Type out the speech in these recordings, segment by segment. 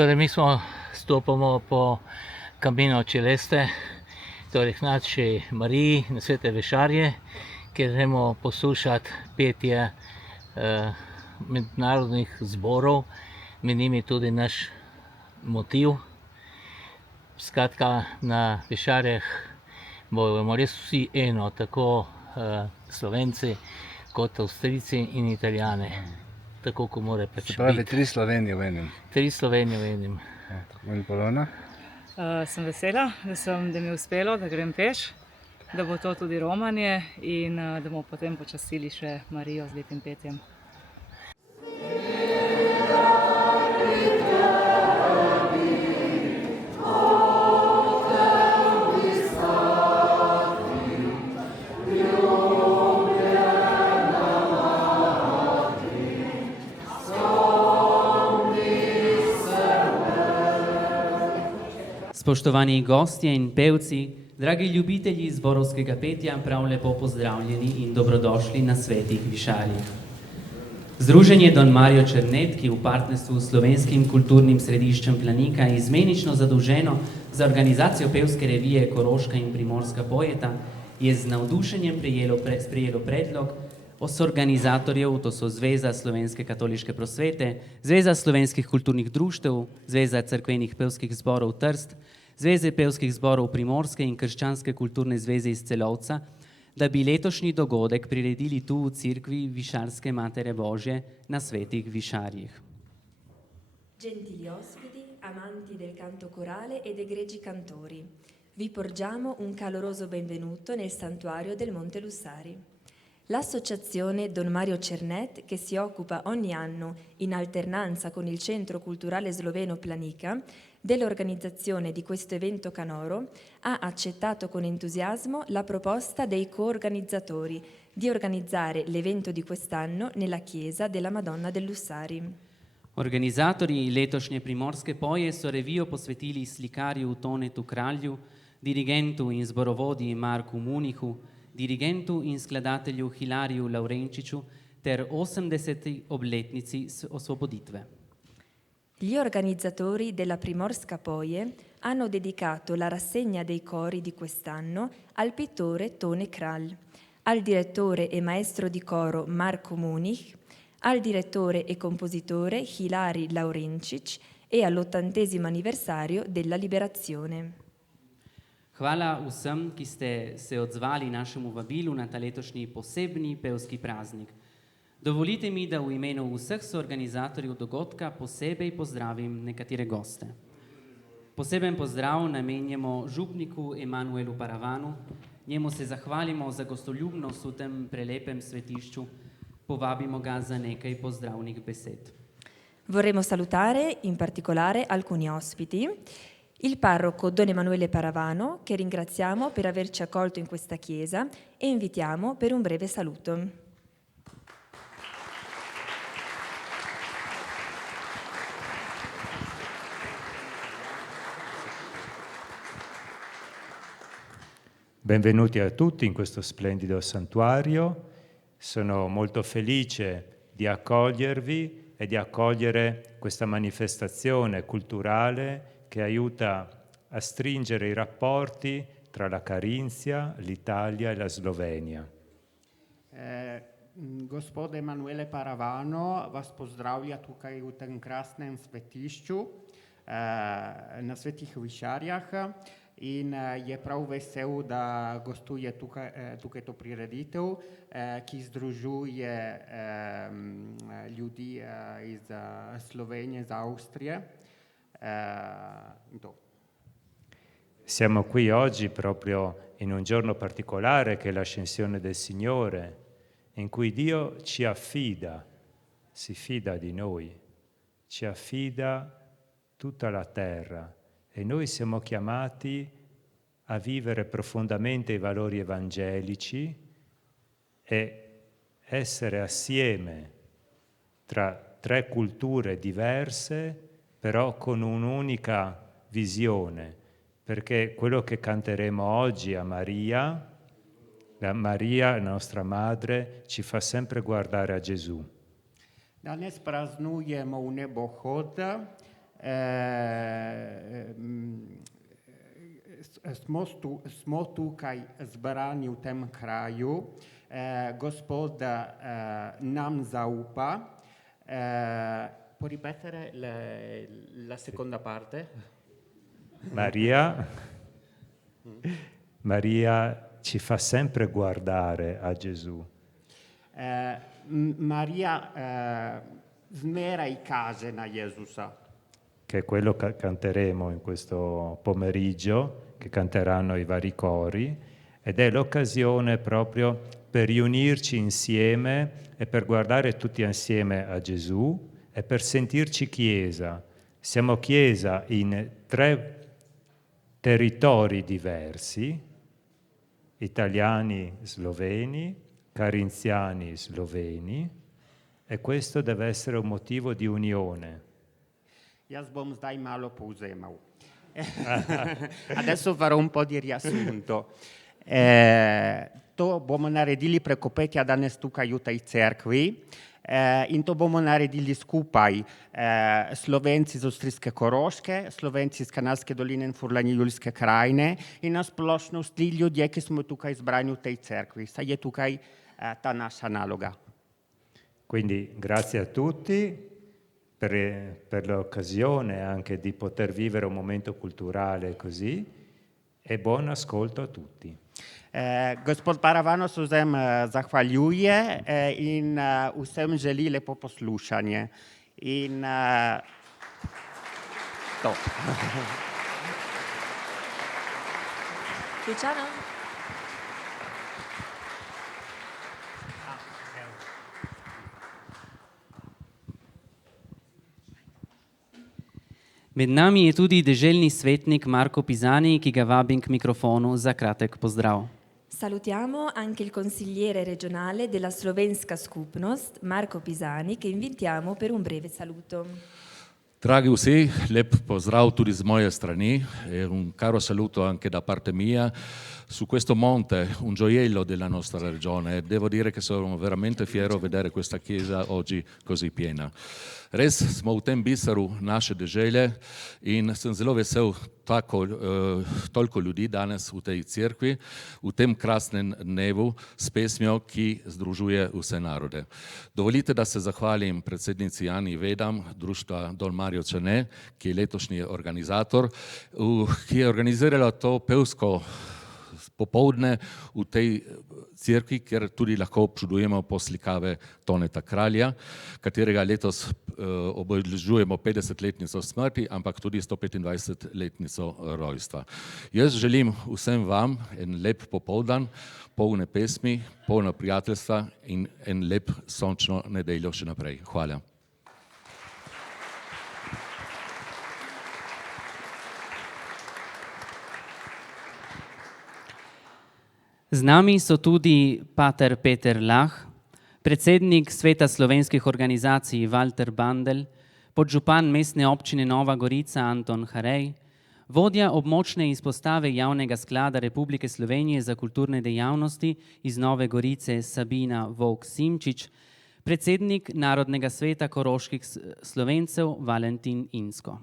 Torej, mi stopamo po Camino Celeste, torej k naši Mariji na Svete Višarje, kjer gremo poslušati petje mednarodnih zborov, med njimi tudi naš motiv. Skratka, na Višarjah bomo res vsi eno, tako Slovenci kot Avstrijci in Italijani. Tako, kot mora pač biti. Se pravi, 3 Slovenije v enem. 3 Slovenije v enem. In Polona? Sem vesela, da mi je uspelo, da grem peš, da bo to tudi romanje in da bomo potem počastili še Marijo z lepim petjem. Spoštovani gostje in pevci, dragi ljubitelji zborovskega petja, prav lepo pozdravljeni in dobrodošli na Svetih Višarjih. Združenje Don Mario Černet, ki v partnerstvu s Slovenskim kulturnim središčem Planika je izmenično zadolženo za organizacijo pevske revije Koroška in Primorska pojeta, je z navdušenjem sprejelo predlog organizatorjev, to so Zveza slovenske katoliške prosvete, Zveza slovenskih kulturnih društev, Zveza cerkvenih pevskih zborov Trst, Zveze pevskih zborov Primorske in Krščanske kulturne zveze iz Celovca, da bi letošnji dogodek priredili tu v Cerkvi Višarske Matere Božje na Svetih Višarjih. Gentili ospiti, amanti del canto corale ed egregi cantori, vi porgiamo un caloroso benvenuto nel santuario del Monte Lussari. L'associazione Don Mario Černet, che si occupa ogni anno, in alternanza con il Centro Culturale Sloveno Planika, dell'organizzazione di questo evento canoro, ha accettato con entusiasmo la proposta dei coorganizzatori di organizzare l'evento di quest'anno nella chiesa della Madonna del Lussari. Organizatori letošnje primorske poje so revijo posvetili slikarju Tonetu Kralju, dirigentu in zborovodi Marku Munihu, dirigentu in skladatelju Hilariju Laurenčiču ter 80. obletnici osvoboditve. Gli organizzatori della Primorska Poje hanno dedicato la rassegna dei cori di quest'anno al pittore Tone Kralj, al direttore e maestro di coro Marko Munich, al direttore e compositore Hilari Laurenčič e all'80° anniversario della liberazione. Hvala vsem, ki ste se odzvali našemu vabilu na ta letošnji posebni pevski praznik. Dovolite mi, da v imenu vseh soorganizatorjev dogodka posebej pozdravim nekatere goste. Poseben pozdrav namenjamo župniku Emanuelu Paravanu, njemu se zahvalimo za gostoljubnost v tem prelepem svetišču, povabimo ga za nekaj pozdravnih besed. Vorremmo salutare in particolare alcuni ospiti. Il parroco Don Emanuele Paravano, che ringraziamo per averci accolto in questa chiesa e invitiamo per un breve saluto. Benvenuti a tutti in questo splendido santuario. Sono molto felice di accogliervi e di accogliere questa manifestazione culturale che aiuta a stringere i rapporti tra la Carinzia, l'Italia e la Slovenia. Gospod Emanuele Paravano vas pozdravlja tukaj v tem krasnem svetišču na Svetih Višarjah in je prav vesel, da gostuje tukaj to prireditev, ki združuje ljudi iz Slovenije, iz Avstrije. Siamo qui oggi proprio in un giorno particolare che è l'ascensione del Signore, in cui Dio ci affida, si fida di noi, ci affida tutta la terra e noi siamo chiamati a vivere profondamente i valori evangelici e essere assieme tra 3 culture diverse, però con un'unica visione, perché quello che canteremo oggi a Maria, la nostra madre, ci fa sempre guardare a Gesù. Danes praznujemo vnebohod smo tukaj zbrani v tem kraju, Gospod nam zaupa. Puoi ripetere la seconda parte? Maria ci fa sempre guardare a Gesù. Maria zmeraj kaže na Jezusa. Che è quello che canteremo in questo pomeriggio, che canteranno i vari cori, ed è l'occasione proprio per riunirci insieme e per guardare tutti insieme a Gesù e per sentirci Chiesa. Siamo Chiesa in 3 territori diversi, italiani, sloveni, carinziani, sloveni, e questo deve essere un motivo di unione. Jaz bom zdaj malo povzemal. Adesso farò un po' di riassunto. To bomo naredili preko petja danes tukaj v tej cerkvi in to bomo naredili skupaj. Slovenci z avstrijske Koroške, Slovenci iz Kanalske doline in Furlani Julijske krajine in na splošno vsi ljudje, ki smo tukaj zbrani v tej cerkvi. Saj je tukaj ta naša naloga. Quindi grazie a tutti per l'occasione anche di poter vivere un momento culturale così e buon ascolto a tutti. Gospod Paravano se vsem zahvaljuje in vsem želi lepo poslušanje. In to. Luciano? Med nami je tudi deželni svetnik Marko Pisani, ki ga vabim k mikrofonu za kratek pozdrav. Salutiamo anche il consigliere regionale della Slovenska skupnost, Marko Pisani, che invitiamo per un breve saluto. Dragi vsi, lep pozdrav tudi z moje strani e un caro saluto anche da parte mia su questo monte, un gioiello della nostra regione. Devo dire che sono veramente fiero vedere questa chiesa oggi così piena. Res smo v tem biseru naše dežele in sem zelo vesel toliko ljudi danes v tej cerkvi, v tem krasnem dnevu s pesmijo, ki združuje vse narode. Dovolite, da se zahvalim predsednici Jani Vedam, društva Don Mario Černe, ki je letošnji organizator, ki je organizirala to pevsko popoldne v tej cerkvi, kjer tudi lahko občudujemo poslikave Toneta Kralja, katerega letos obeležujemo 50-letnico smrti, ampak tudi 125-letnico rojstva. Jaz želim vsem vam en lep popoldan, polne pesmi, polno prijateljstva in en lep sončno nedeljo še naprej. Hvala. Z nami so tudi pater Peter Lah, predsednik Sveta slovenskih organizacij Walter Bandel, podžupan mestne občine Nova Gorica Anton Harej, vodja območne izpostave Javnega sklada Republike Slovenije za kulturne dejavnosti iz Nove Gorice Sabina Vovk-Simčič, predsednik Narodnega sveta koroških Slovencev Valentin Insko.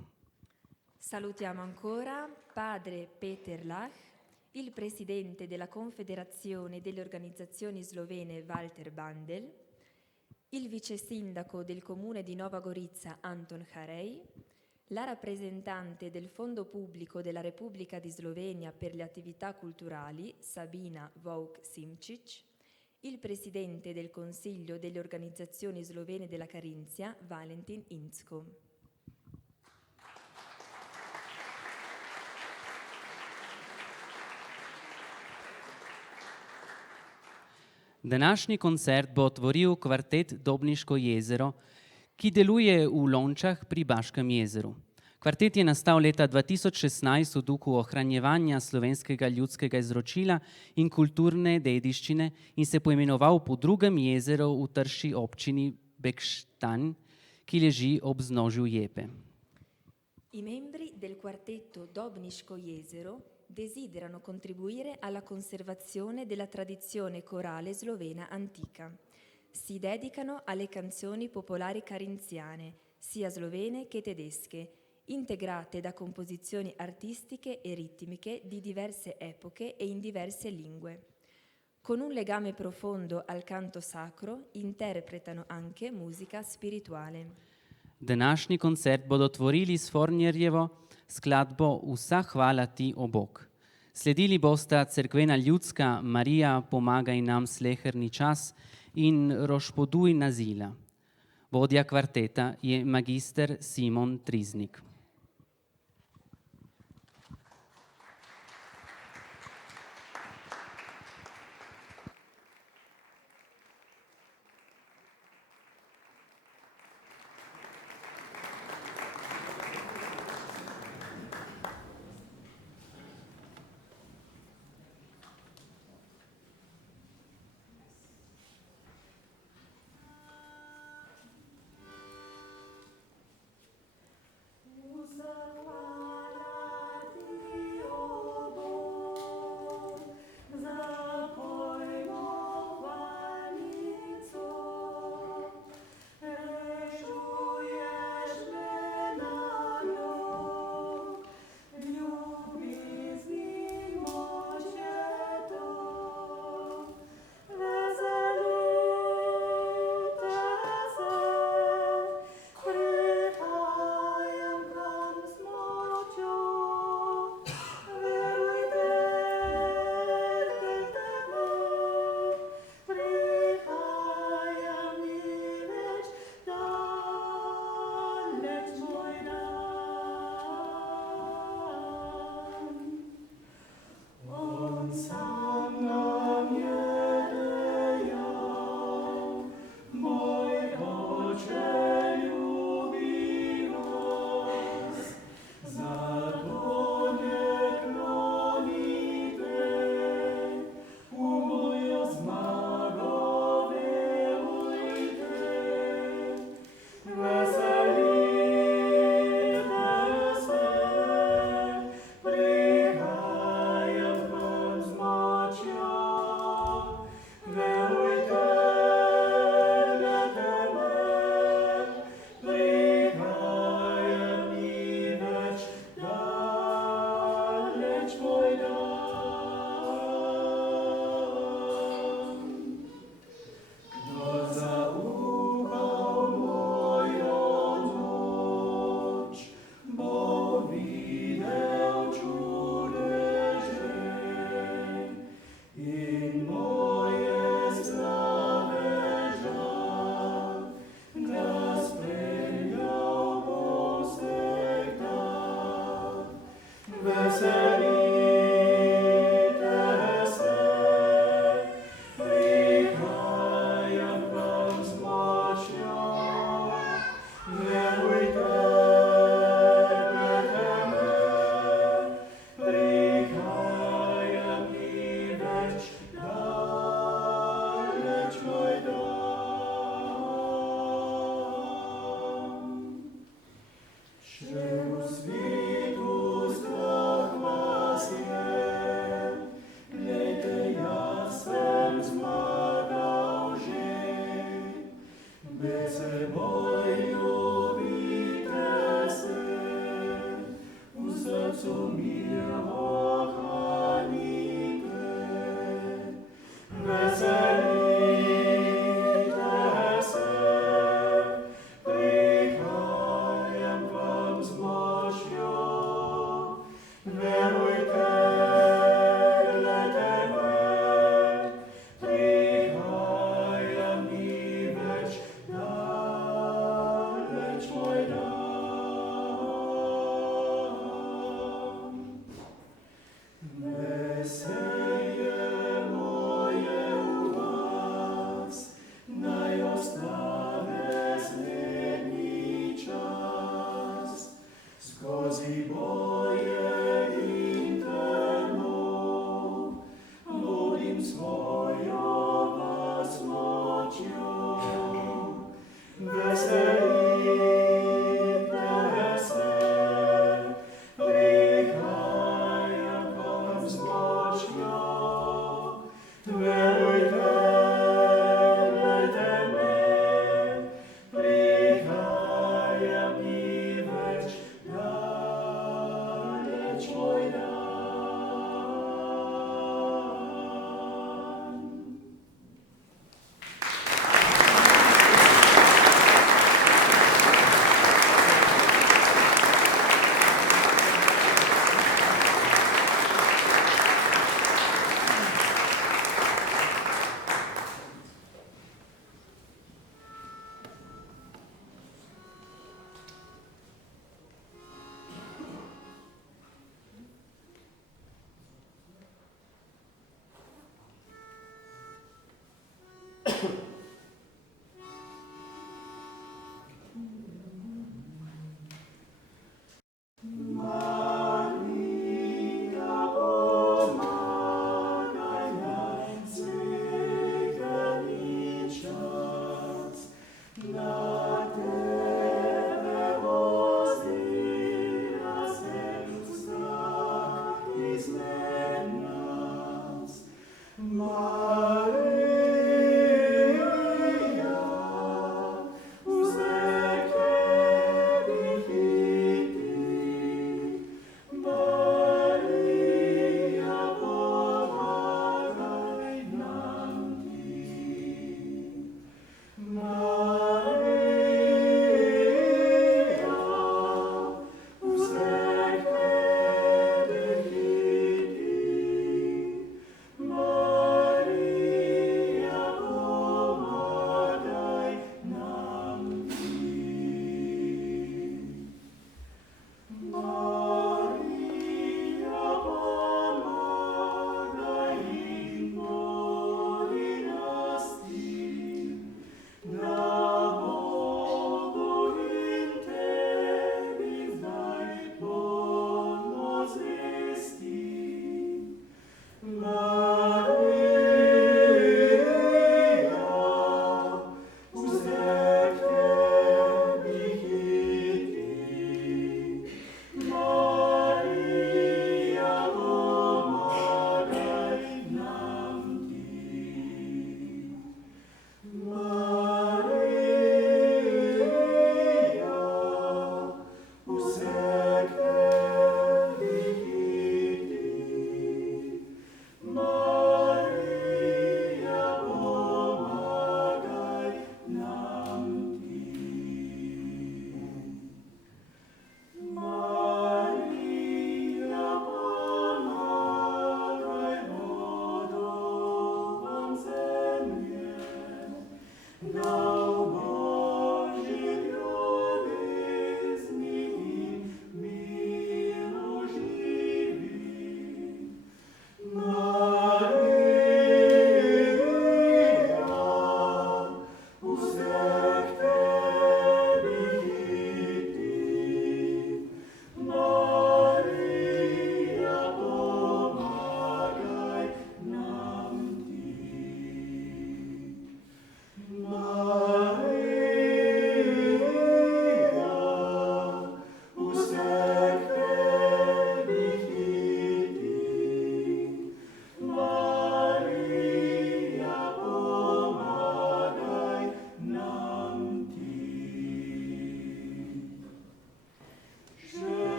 Salutiamo ancora padre Peter Lah, il presidente della Confederazione delle Organizzazioni Slovene Walter Bandel, il vice sindaco del comune di Nova Gorica Anton Harej, la rappresentante del Fondo Pubblico della Repubblica di Slovenia per le attività culturali Sabina Vovk-Simčič, il presidente del Consiglio delle Organizzazioni Slovene della Carinzia Valentin Insko. Današnji koncert bo otvoril kvartet Dobniško jezero, ki deluje v Lončah pri Baškem jezeru. Kvartet je nastal leta 2016 v duhu ohranjevanja slovenskega ljudskega izročila in kulturne dediščine in se poimenoval po drugem jezeru v trši občini Bekštanj, ki leži ob vznožju Jepe. I membri del quartetto Dobniško jezero desiderano contribuire alla conservazione della tradizione corale slovena antica. Si dedicano alle canzoni popolari carinziane, sia slovene che tedesche, integrate da composizioni artistiche e ritmiche di diverse epoche e in diverse lingue. Con un legame profondo al canto sacro, interpretano anche musica spirituale. Današnji koncert bodo otvorili s Fornierjevo skladbo Vsa hvala ti, o Bog. Sledili bosta cerkvena ljudska Marija pomagaj nam sleherni čas in Rošpoduj nazila. Vodja kvarteta je magister Simon Triznik.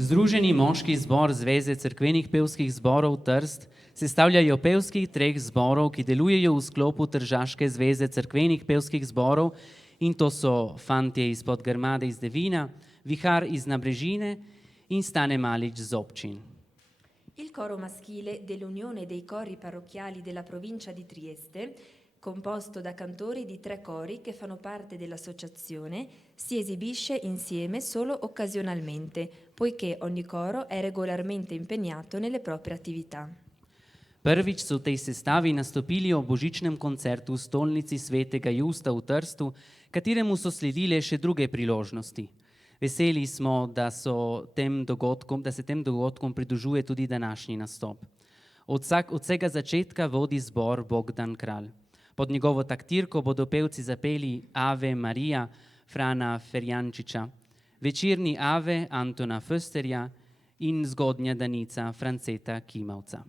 Združeni moški zbor Zveze cerkvenih pevskih zborov Trst sestavljajo pevskih 3 zborov, ki delujejo v sklopu Tržaške zveze cerkvenih pevskih zborov, in to so Fantje izpod Grmade iz Devina, Vihar iz Nabrežine in Stane Malić z Občin. Il coro maschile dell'Unione dei Cori Parrocchiali della provincia di Trieste, composto da cantori di 3 cori che fanno parte dell'associazione, si esibisce insieme solo occasionalmente, poiché ogni coro è regolarmente impegnato nelle proprie attività. Prvič so v tej sestavi nastopili ob božičnem koncertu v stolnici svetega Justa v Trstu, kateremu so sledile še druge priložnosti. Veseli smo, da se tem dogodkom pridružuje tudi današnji nastop. Od vsega začetka vodi zbor Bogdan Kralj. Pod njegovo taktirko bodo pevci zapeli Ave Marija Frana Ferjančiča, večerni Ave Antona Fösterja in zgodnja Danica Franceta Kimavca.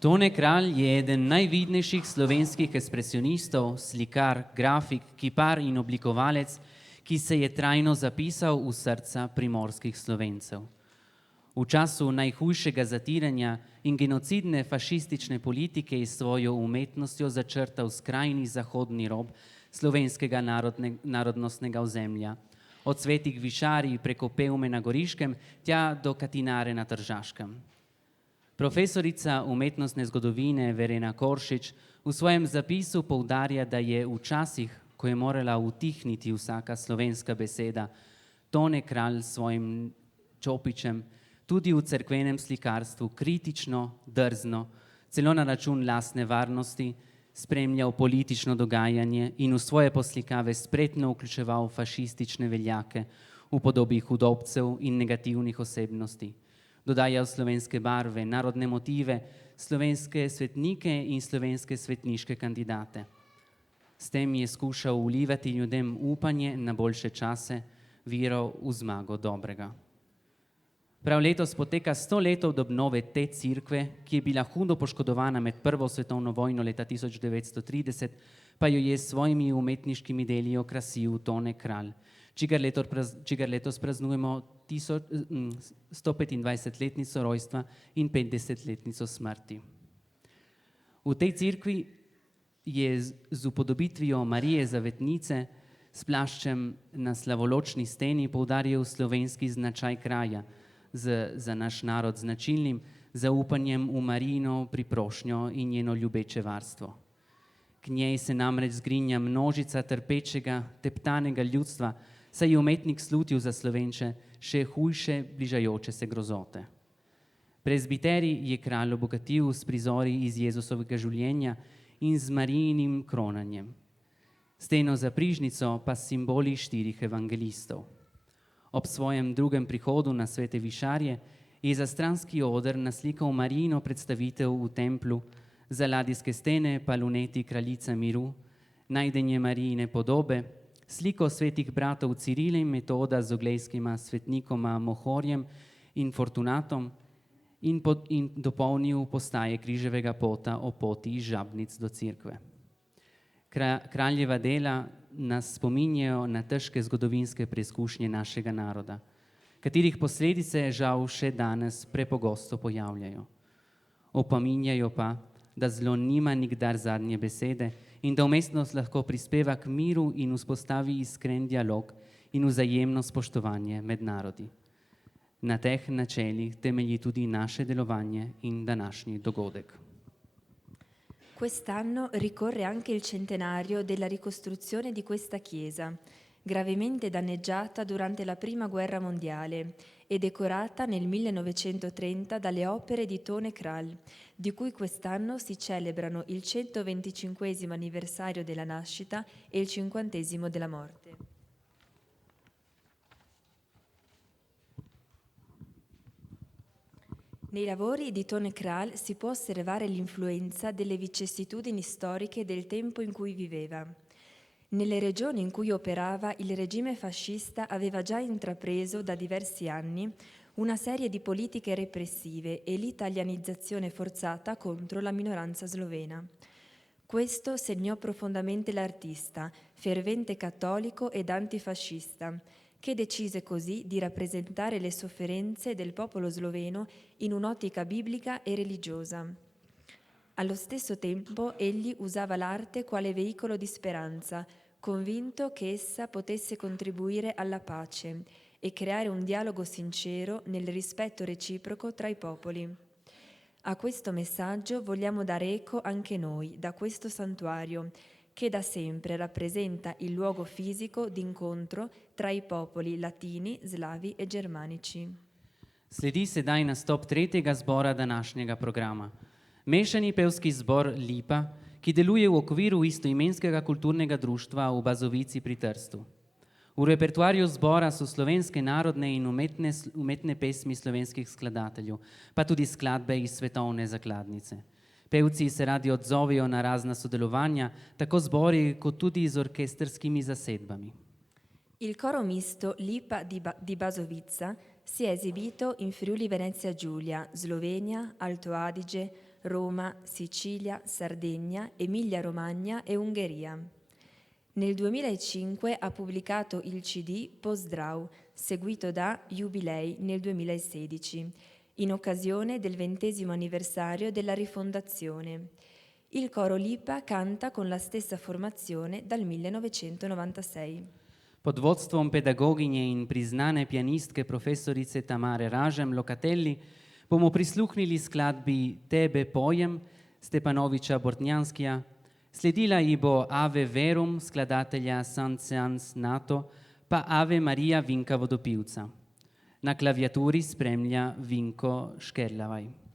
Tone Kralj je eden najvidnejših slovenskih ekspresionistov, slikar, grafik, kipar in oblikovalec, ki se je trajno zapisal v srca primorskih Slovencev. V času najhujšega zatiranja in genocidne fašistične politike je svojo umetnostjo začrtal skrajni zahodni rob slovenskega narodnostnega ozemlja, od Svetih Višarij preko Pevme na Goriškem tja do Katinare na Tržaškem. Profesorica umetnostne zgodovine Verena Koršič v svojem zapisu poudarja, da je v časih, ko je morala utihniti vsaka slovenska beseda, Tone Kralj s svojim čopičem tudi v cerkvenem slikarstvu kritično, drzno, celo na račun lastne varnosti, spremljal politično dogajanje in v svoje poslikave spretno vključeval fašistične veljake v podobi hudobcev in negativnih osebnosti. Dodajal slovenske barve, narodne motive, slovenske svetnike in slovenske svetniške kandidate. S tem je skušal vlivati ljudem upanje na boljše čase, vero v zmago dobrega. Prav letos poteka 100 let od obnove te cerkve, ki je bila hudo poškodovana med Prvo svetovno vojno leta 1930, pa jo je s svojimi umetniškimi deli okrasil Tone Kralj, čigar letos praznujemo 125-letnico rojstva in 50-letnico smrti. V tej cerkvi je z upodobitvijo Marije Zavetnice s plaščem na slavoločni steni poudaril slovenski značaj kraja, za naš narod značilnim zaupanjem v Marijino priprošnjo in njeno ljubeče varstvo. K njej se namreč zgrinja množica trpečega, teptanega ljudstva, saj je umetnik slutil za Slovenče še hujše bližajoče se grozote. Prezbiterij je kralj obogatil s prizori iz Jezusovega življenja in z Marijinim kronanjem. Steno za prižnico pa simboli 4 evangelistov. Ob svojem drugem prihodu na Svete Višarje je za stranski oder naslikal Marijino predstavitev v templu, za ladijske stene pa luneti Kraljica miru, najdenje Marijine podobe, sliko svetih bratov Cirila in Metoda z oglejskima svetnikoma Mohorjem in Fortunatom in dopolnil postaje križevega pota o poti iz Žabnic do cerkve. Kraljeva dela nas spominjajo na težke zgodovinske preizkušnje našega naroda, katerih posledice žal še danes prepogosto pojavljajo. Opominjajo pa, da zlo nima nikdar zadnje besede in da umetnost lahko prispeva k miru in vzpostavi iskren dialog in vzajemno spoštovanje med narodi. Na teh načelih temelji tudi naše delovanje in današnji dogodek. Quest'anno ricorre anche il centenario della ricostruzione di questa chiesa, gravemente danneggiata durante la Prima Guerra Mondiale e decorata nel 1930 dalle opere di Tone Kralj, di cui quest'anno si celebrano il 125° anniversario della nascita e il 50° della morte. Nei lavori di Tone Kralj si può osservare l'influenza delle vicissitudini storiche del tempo in cui viveva. Nelle regioni in cui operava, il regime fascista aveva già intrapreso da diversi anni una serie di politiche repressive e l'italianizzazione forzata contro la minoranza slovena. Questo segnò profondamente l'artista, fervente cattolico ed antifascista, che decise così di rappresentare le sofferenze del popolo sloveno in un'ottica biblica e religiosa. Allo stesso tempo egli usava l'arte quale veicolo di speranza, convinto che essa potesse contribuire alla pace e creare un dialogo sincero nel rispetto reciproco tra i popoli. A questo messaggio vogliamo dare eco anche noi, da questo santuario, che da sempre rappresenta il luogo fisico d'incontro tra i popoli latini, slavi e germanici. Sledi sedaj nastop tretjega zbora današnjega programa. Mešani pevski zbor Lipa, ki deluje v okviru istoimenskega kulturnega društva v Bazovici pri Trstu. V repertoarju zbora so slovenske narodne in umetne pesmi slovenskih skladateljev, pa tudi skladbe iz svetovne zakladnice. Pevci se radi odzovejo na razna sodelovanja, tako zbori kot tudi z orkestrskimi zasedbami. Il coro misto Lipa di Basovizza si è esibito in Friuli Venezia Giulia, Slovenia, Alto Adige, Roma, Sicilia, Sardegna, Emilia-Romagna e Ungheria. Nel 2005 ha pubblicato il CD Pozdrav, seguito da Jubilei nel 2016, in occasione del 20° anniversario della rifondazione. Il coro Lipa canta con la stessa formazione dal 1996. Pod vodstvom pedagoginje in priznane pianistke profesorice Tamare Ražem Lokatelli bomo prisluhnili skladbi Tebe pojem Stepanoviča Bortnjanskija, sledila ji bo Ave Verum skladatelja Sanseans Nato, pa Ave Maria Vinka Vodopivca. Na klaviaturi spremlja Vinko Škerlavaj.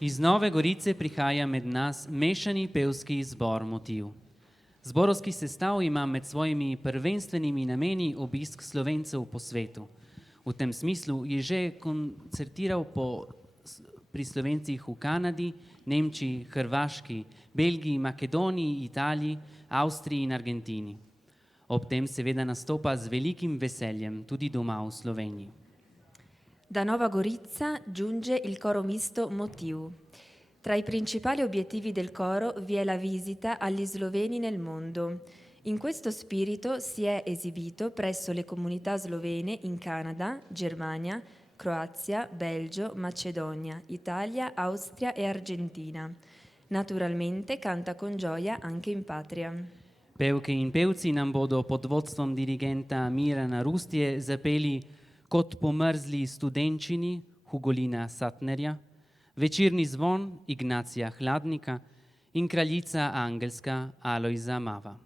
Iz Nove Gorice prihaja med nas mešani pevski zbor Motiv. Zborovski sestav ima med svojimi prvenstvenimi nameni obisk Slovencev po svetu. V tem smislu je že koncertiral pri Slovencih v Kanadi, Nemčiji, Hrvaški, Belgiji, Makedoniji, Italiji, Avstriji in Argentini. Ob tem seveda nastopa z velikim veseljem tudi doma v Sloveniji. Da Nova Gorizia giunge il coro misto Motiv. Tra i principali obiettivi del coro vi è la visita agli sloveni nel mondo. In questo spirito si è esibito presso le comunità slovene in Canada, Germania, Croazia, Belgio, Macedonia, Italia, Austria e Argentina. Naturalmente canta con gioia anche in patria. Pevke in pevci nam bodo pod vodstvom dirigenta Mirana Rustije zapeli Kot pomrzli studenčini Hugolina Satnerja, Večerni zvon Ignacija Hladnika in Kraljica angelska Alojza Mava.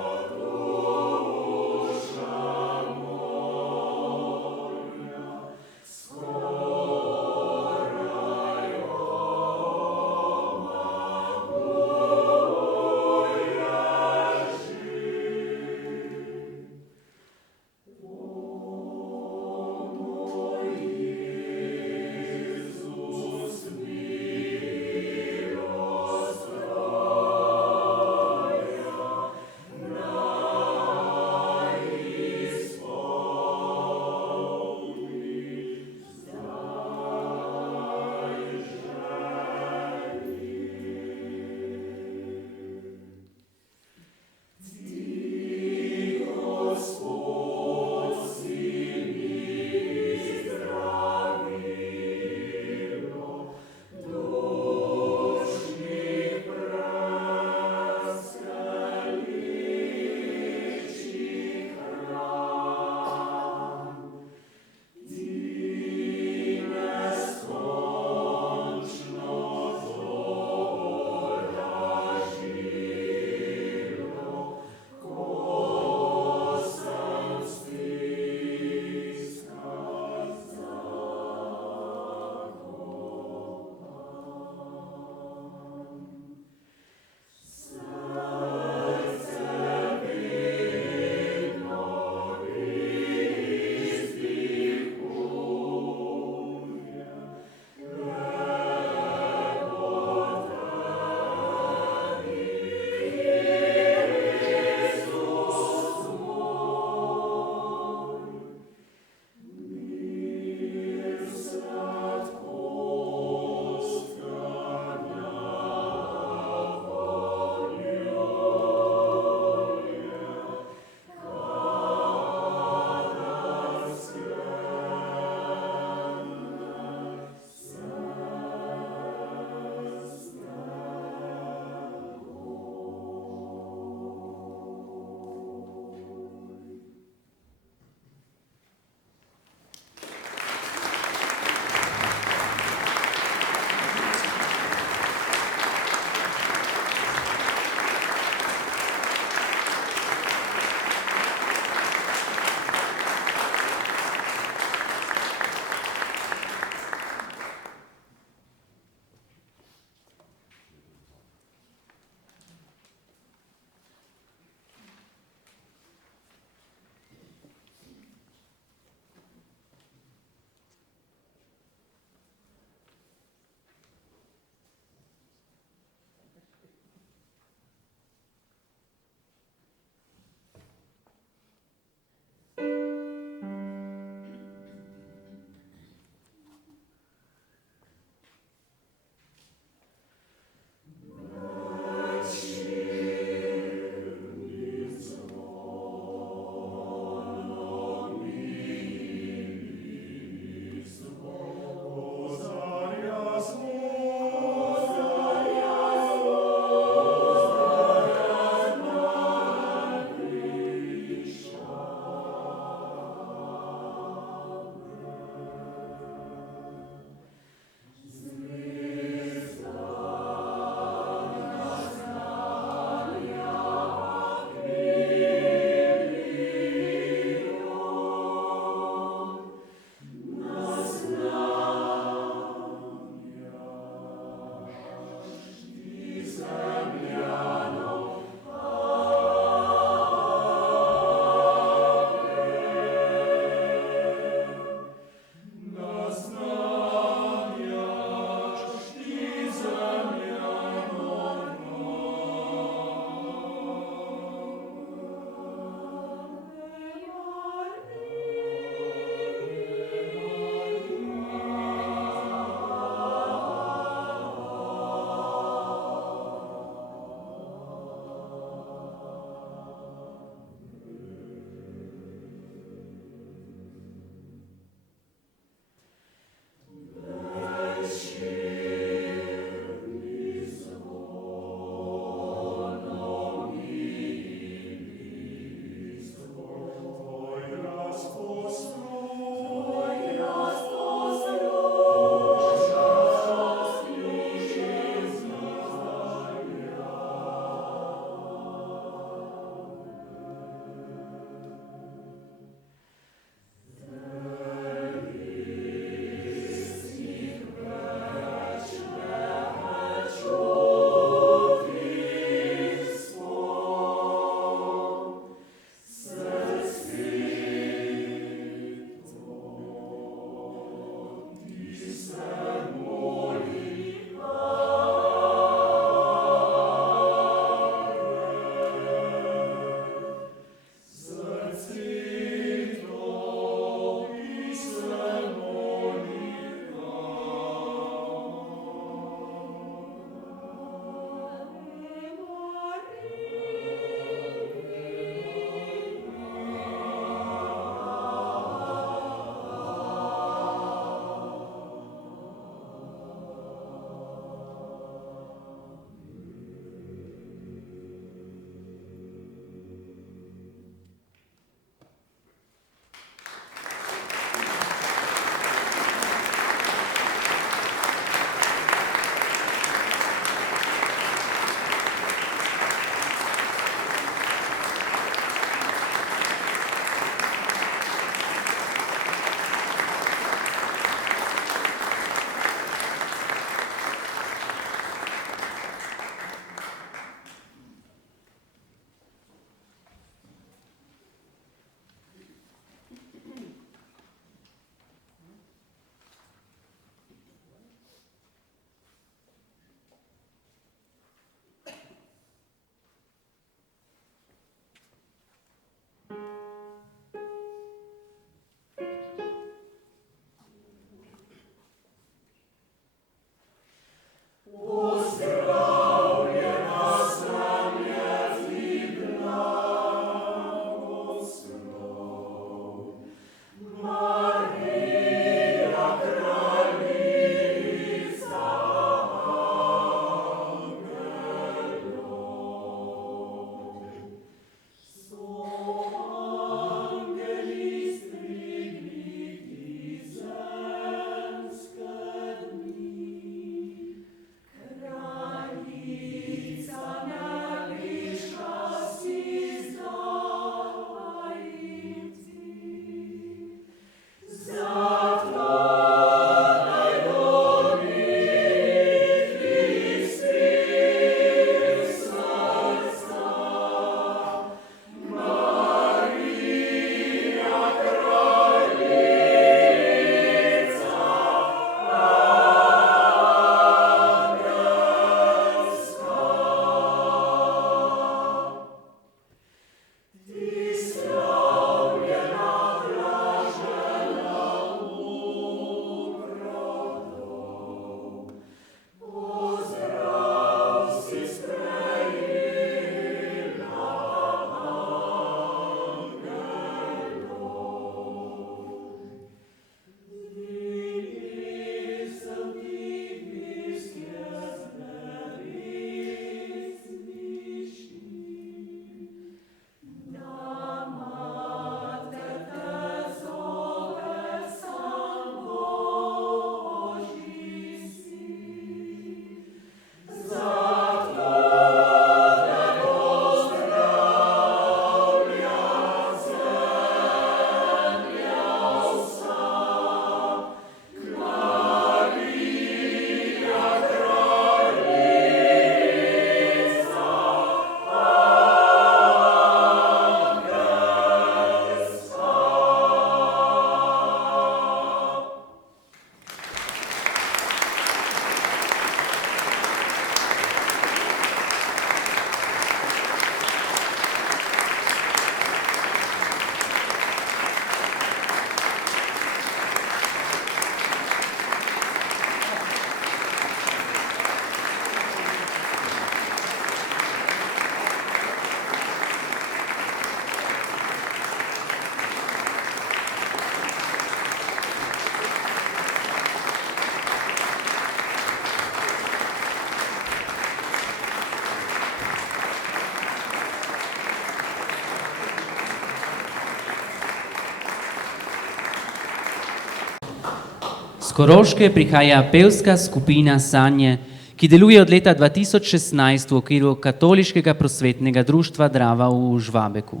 Koroške prihaja pevska skupina Sanje, ki deluje od leta 2016 v okviru Katoliškega prosvetnega društva Drava v Žvabeku.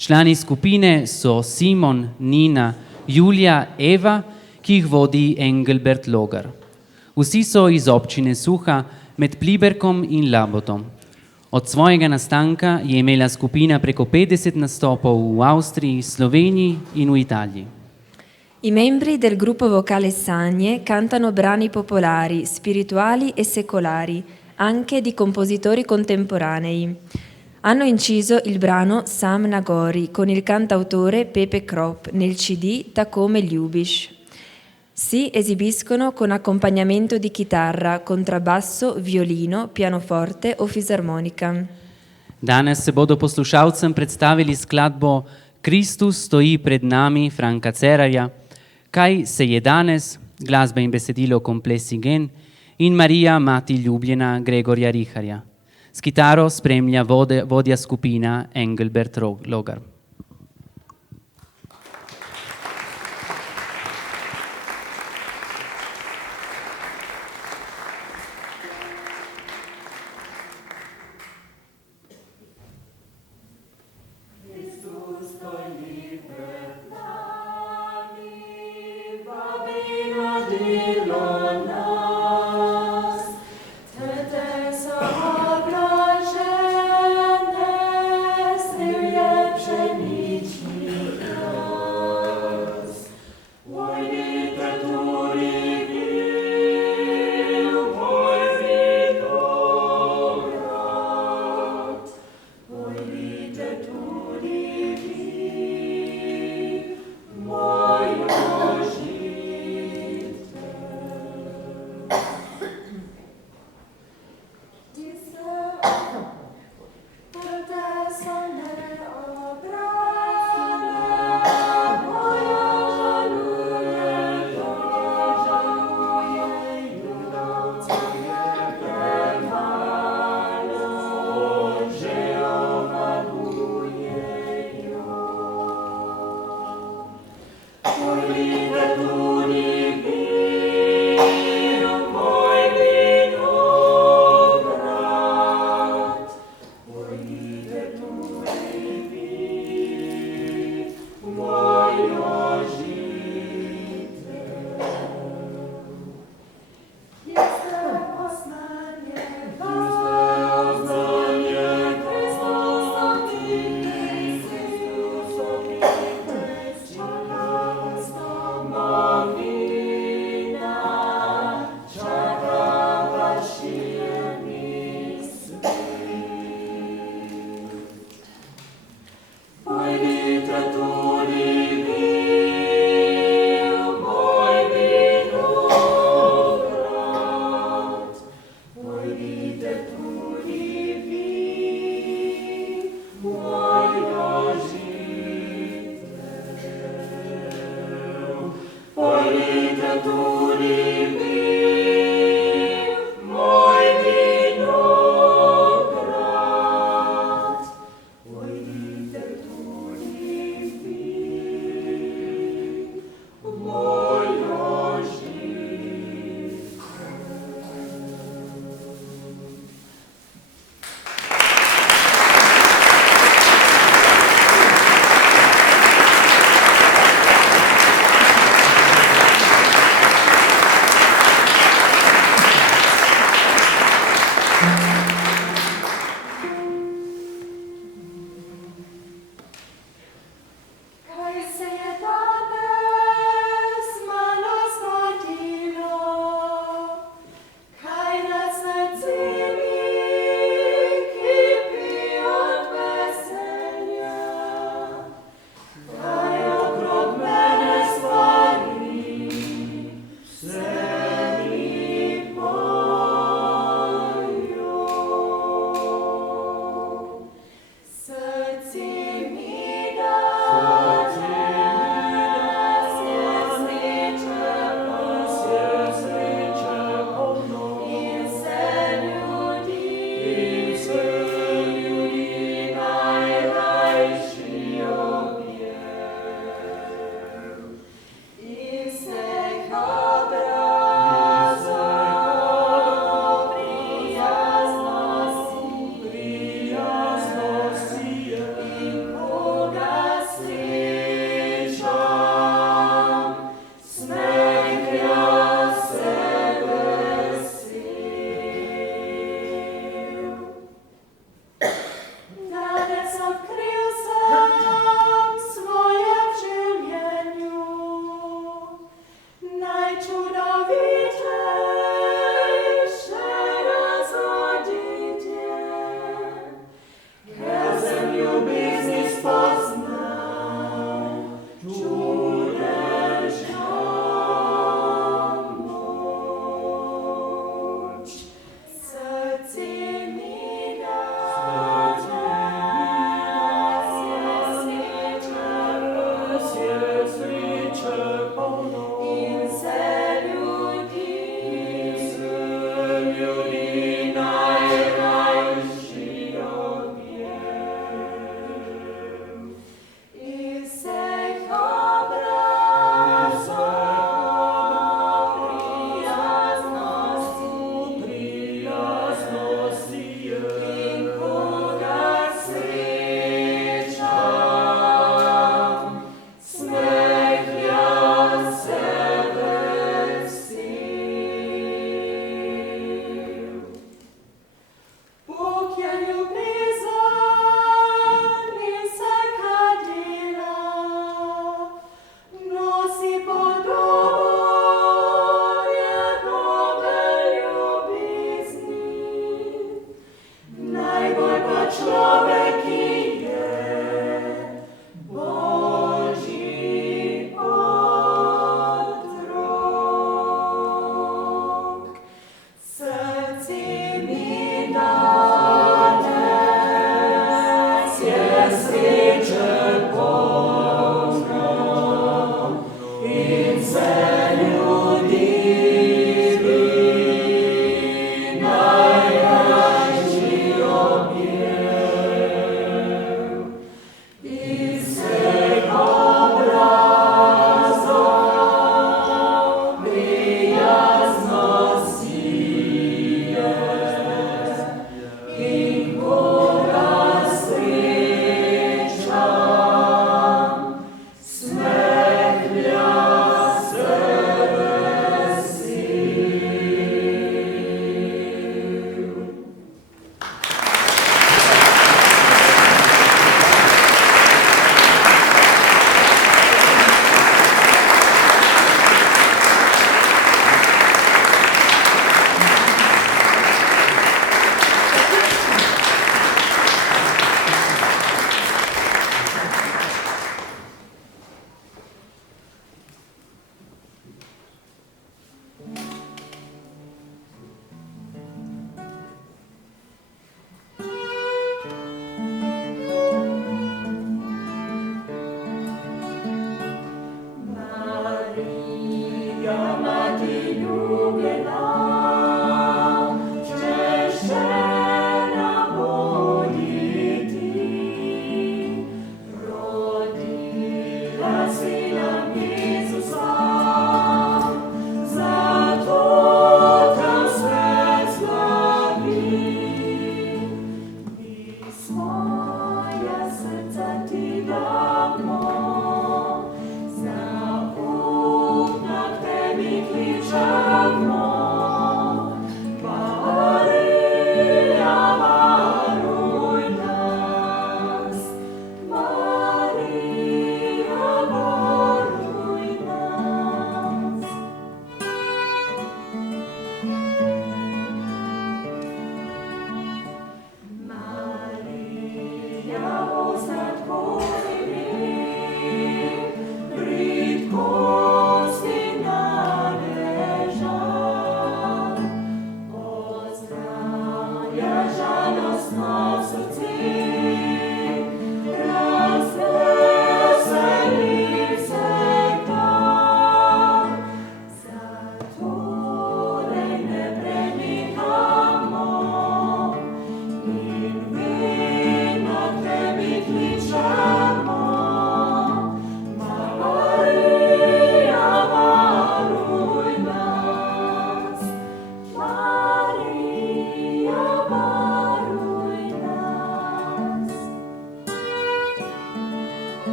Člani skupine so Simon, Nina, Julija, Eva, ki jih vodi Engelbert Logar. Vsi so iz občine Suha med Pliberkom in Labotom. Od svojega nastanka je imela skupina preko 50 nastopov v Avstriji, Sloveniji in v Italiji. I membri del gruppo vocale Sagne cantano brani popolari, spirituali e secolari, anche di compositori contemporanei. Hanno inciso il brano Sam Nagori con il cantautore Pepe Krop nel CD Takome Ljubiš. Si esibiscono con accompagnamento di chitarra, contrabbasso, violino, pianoforte o fisarmonica. Danes se bodo poslušalcem predstavili skladbo Kristus stoji pred nami Franka Cerarja, Kaj se je danes, glasba in besedilo Komplesi gen in Marija, mati ljubljena Gregorja Riharja. S kitaro spremlja vodja skupina Engelbert Logar.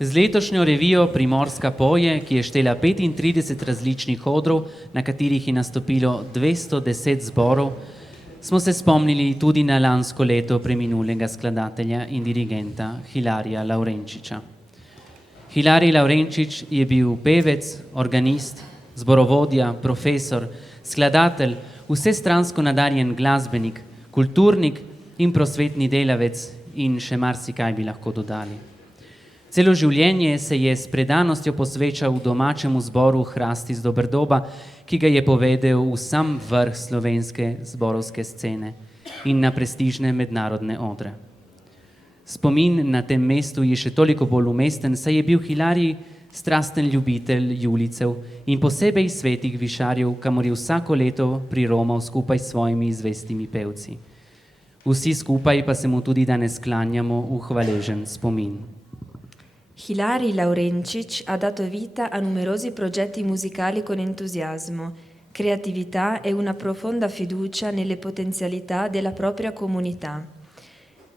Z letošnjo revijo Primorska poje, ki je štela 35 različnih odrov, na katerih je nastopilo 210 zborov, smo se spomnili tudi na lansko leto preminulega skladatelja in dirigenta Hilarija Lavrenčiča. Hilarij Lavrenčič je bil pevec, organist, zborovodja, profesor, skladatelj, vsestransko nadarjen glasbenik, kulturnik in prosvetni delavec in še marsikaj bi lahko dodali. Celo življenje se je s predanostjo posvečal domačemu zboru Hrasti z Doberdoba, ki ga je povedel v sam vrh slovenske zborovske scene in na prestižne mednarodne odre. Spomin na tem mestu je še toliko bolj umesten, saj je bil Hilarij strasten ljubitelj julicev in posebej svetih višarjev, kamor je vsako leto priromal skupaj s svojimi zvestimi pevci. Vsi skupaj pa se mu tudi danes klanjamo v hvaležen spomin. Hilarij Lavrenčič ha dato vita a numerosi progetti musicali con entusiasmo, creatività e una profonda fiducia nelle potenzialità della propria comunità.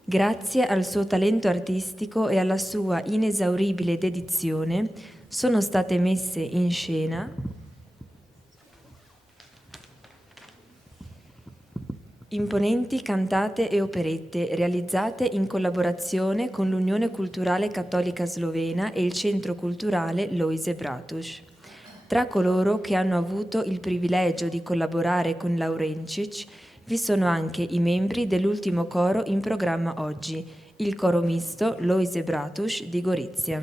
Grazie al suo talento artistico e alla sua inesauribile dedizione sono state messe in scena imponenti cantate e operette realizzate in collaborazione con l'Unione Culturale Cattolica Slovena e il Centro Culturale Lojze Bratuš. Tra coloro che hanno avuto il privilegio di collaborare con Lavrenčič vi sono anche i membri dell'ultimo coro in programma oggi, il coro misto Lojze Bratuš di Gorizia.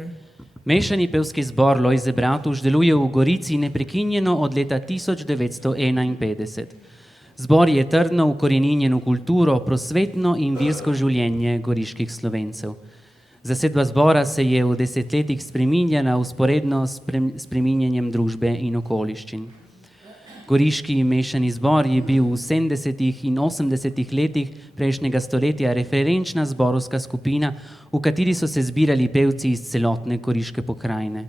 Mešani pevski zbor Lojze Bratuš deluje v Gorici neprekinjeno od leta 1951. Zbor je trdno ukoreninjen v kulturo, prosvetno in versko življenje goriških Slovencev. Zasedba zbora se je v desetletjih spreminjala vzporedno s spreminjanjem družbe in okoliščin. Goriški mešani zbor je bil v 70. in 80. letih prejšnjega stoletja referenčna zborovska skupina, v kateri so se zbirali pevci iz celotne goriške pokrajine.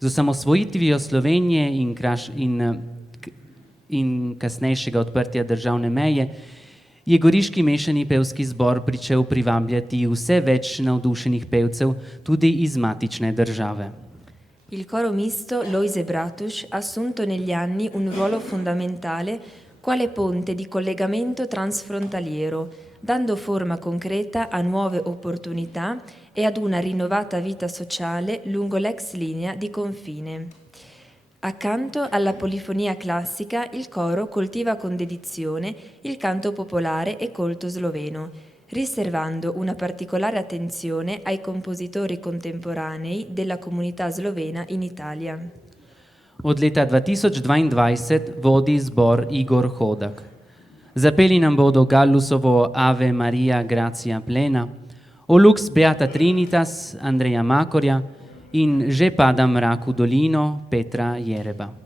Z osamosvojitvijo Slovenije in kasnejšega odprtja državne meje, je goriški mešani pevski zbor pričel privabljati vse več navdušenih pevcev tudi iz matične države. Il coro misto Lojze Bratuš ha assunto negli anni un ruolo fondamentale quale ponte di collegamento transfrontaliero, dando forma concreta a nuove opportunità e ad una rinnovata vita sociale lungo l'ex linea di confine. Accanto alla polifonia classica, il coro coltiva con dedizione il canto popolare e colto sloveno, riservando una particolare attenzione ai compositori contemporanei della comunità slovena in Italia. Od leta 2022 vodi zbor Igor Hodak. Zapeli nam bodo Gallusovo Ave Maria Gracia Plena, O Lux Beata Trinitas Andreja Makorja in Že pada mrak v dolino Petra Jereba.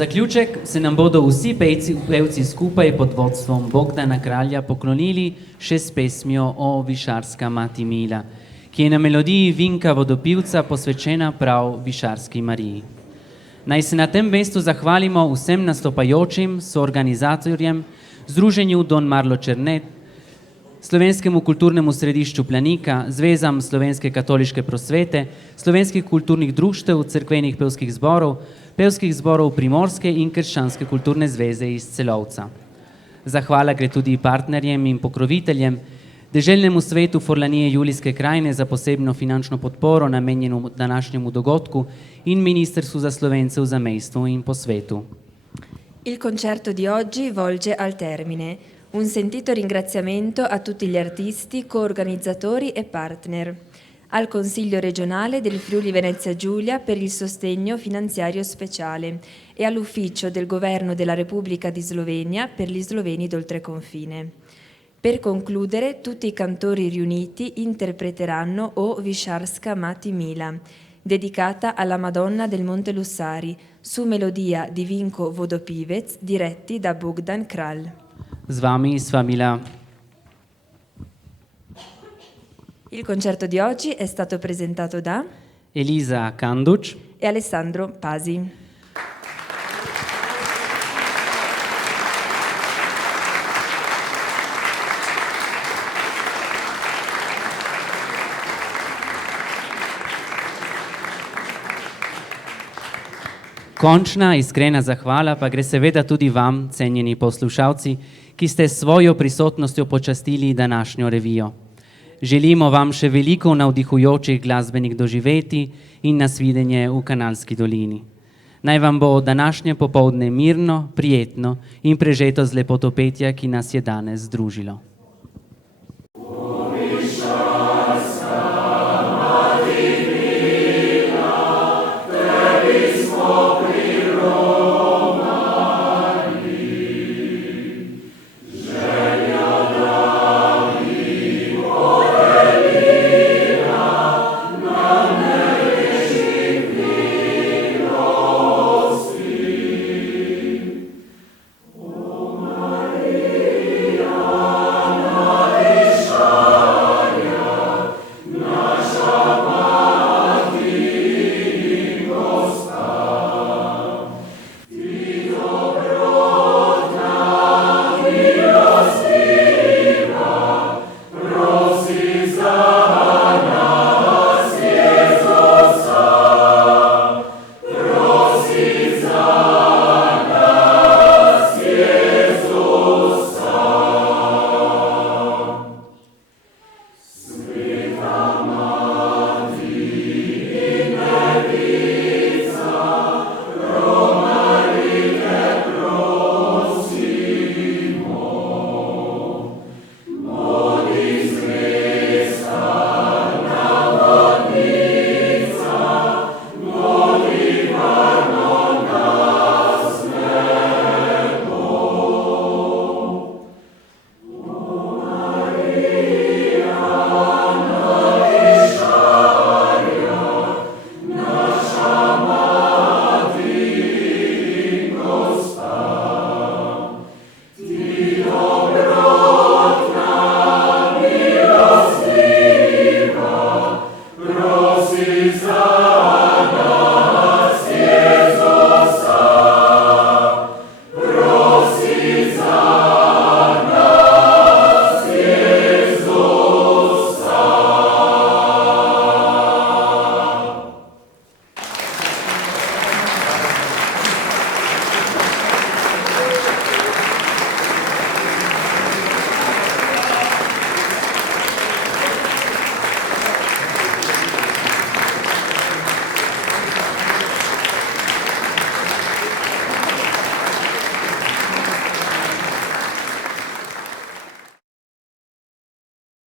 zaključek se nam bodo vsi pevci skupaj pod vodstvom Bogdana Kralja poklonili še s pesmijo O Višarska mati mila, ki je na melodiji Vinka Vodopivca posvečena prav Višarski Mariji. Naj se na tem mestu zahvalimo vsem nastopajočim, soorganizatorjem, Združenju Don Marlo Černet, Slovenskemu kulturnemu središču Planika, Zvezam Slovenske katoliške prosvete, Slovenskih kulturnih društev, cerkvenih pevskih zborov Primorske in Krščanske kulturne zveze iz Celovca. Zahvala gre tudi partnerjem in pokroviteljem, Deželnemu svetu Forlanije Julijske krajine za posebno finančno podporo namenjeno današnjemu dogodku in Ministrstvu za Slovence v zamejstvu in po svetu. Il concerto di oggi volge al termine. Un sentito ringraziamento a tutti gli artisti, coorganizzatori e partner, al Consiglio regionale del Friuli Venezia Giulia per il sostegno finanziario speciale e all'Ufficio del Governo della Repubblica di Slovenia per gli sloveni d'oltreconfine. Per concludere, tutti i cantori riuniti interpreteranno O Višarska mati mila, dedicata alla Madonna del Monte Lussari, su melodia di Vinko Vodopivec, diretti da Bogdan Kralj. Z vami sva bila. Il concerto di oggi è stato presentato da Elisa Kanduč e Alessandro Pasi. Končna iskrena zahvala pa gre seveda tudi vam, cenjeni poslušalci, ki ste s svojo prisotnostjo počastili današnjo revijo. Želimo vam še veliko navdihujočih glasbenih doživetij in nasvidenje v Kanalski dolini. Naj vam bo današnje popoldne mirno, prijetno in prežeto z lepoto petja, ki nas je danes združilo.